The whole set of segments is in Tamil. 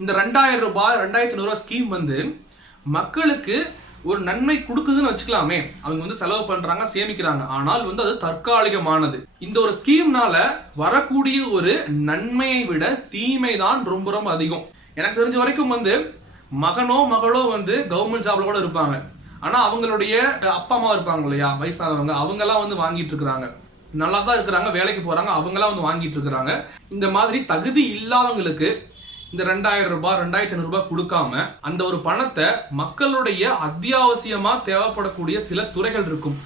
இந்த 2000 ரூபாய் 2500 ரூபாய் ஸ்கீம் வந்து மக்களுக்கு ஒரு நன்மை கொடுக்குதுன்னு வச்சுக்கலாமே. அவங்க வந்து செலவு பண்றாங்க, சேமிக்கிறாங்க. ஆனால் வந்து அது தற்காலிகமானது. இந்த ஒரு ஸ்கீம்னால வரக்கூடிய ஒரு நன்மையை விட தீமை தான் ரொம்ப ரொம்ப அதிகம். எனக்கு தெரிஞ்ச வரைக்கும் வந்து மகனோ மகளோ வந்து கவர்மெண்ட் ஜாப்ல கூட இருப்பாங்க. ஆனா அவங்களுடைய அப்பா அம்மா இருப்பாங்க இல்லையா, வயசானவங்க, அவங்க எல்லாம் வந்து வாங்கிட்டு இருக்கிறாங்க. நல்லா தான் இருக்கிறாங்க, வேலைக்கு போறாங்க, அவங்க எல்லாம் வந்து வாங்கிட்டு இருக்கிறாங்க. இந்த மாதிரி தகுதி இல்லாதவங்களுக்கு இந்த 2000 ரூபாய் 2500 ரூபாய் கொடுக்காம அந்த ஒரு பணத்தை மக்களுடைய அத்தியாவசியமா தேவைப்படக்கூடிய சில துறைகள் இருக்கும்.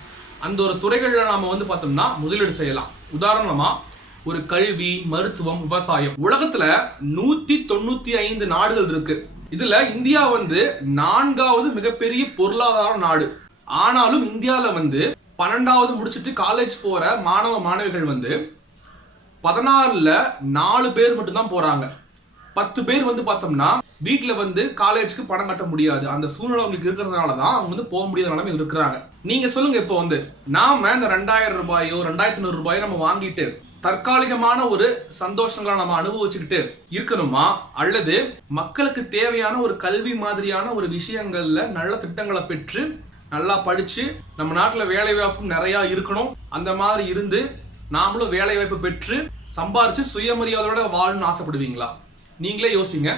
அந்த ஒரு துறைகள்ல நாம வந்து பார்த்தோம்னா முதலீடு செய்யலாம். உதாரணமா ஒரு கல்வி, மருத்துவம், விவசாயம். உலகத்துல 195 நாடுகள் இருக்கு. இதுல இந்தியா வந்து 4வது மிகப்பெரிய பொருளாதார நாடு. ஆனாலும் இந்தியால வந்து 12வது முடிச்சிட்டு காலேஜ் போற மாணவ மாணவிகள் வந்து 16ல 4 பேர் மட்டும் தான் போறாங்க. 10 பேர் வந்து பார்த்தோம்னா வீட்டுல வந்து காலேஜுக்கு பணம் கட்ட முடியாது. அந்த சூழ்நிலை அவங்களுக்கு இருக்கிறதுனால தான் அவங்க வந்து போக முடியாத நிலைமை இருக்கிறாங்க. நீங்க சொல்லுங்க, இப்போ வந்து நாம இந்த 2000 ரூபாயோ 2500 ரூபாயோ நம்ம வாங்கிட்டு தற்காலிகமான ஒரு சந்தோஷங்களை நம்ம அனுபவிச்சுக்கிட்டு இருக்கணுமா, அல்லது மக்களுக்கு தேவையான ஒரு கல்வி மாதிரியான ஒரு விஷயங்கள்ல நல்ல திட்டங்களை பெற்று நல்லா படிச்சு நம்ம நாட்டுல வேலை வாய்ப்பும் நிறைய இருக்கணும், அந்த மாதிரி இருந்து நாமளும் வேலை வாய்ப்பு பெற்று சம்பாரிச்சு சுயமரியாதையோட வாழணும்னு ஆசைப்படுவீங்களா? நீங்களே யோசிங்க.